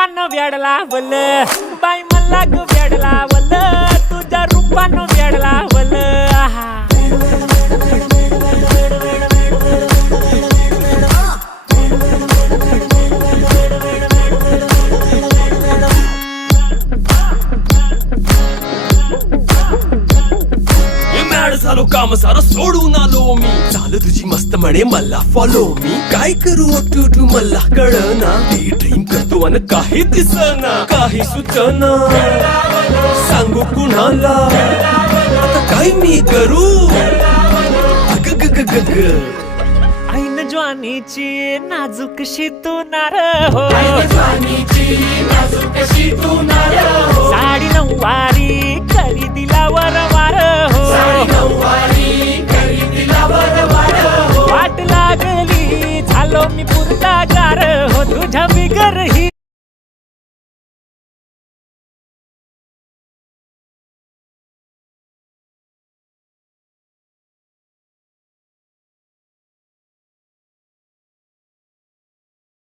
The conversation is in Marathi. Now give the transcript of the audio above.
रूपानं वेड लावल बाई मला ग वेड लावल तुझ्या रूपानं वेड लावल झालो काम सारा सोडून आलो मी चाल तुझी मस्त म्हणे मला फॉलो मी काय करू टू मला कळना ती ड्रीम करतो आणि काही दिसना काही सुचना सांगू कुणाला आता काय मी करू अग ग ग ग ग ऐन ज्वानीची नाजूकशी तू नार हो साडी नऊवारी करी दिला वरवार हो वाट लागली झालो मी पुरता गार हो तुझ्या बिगर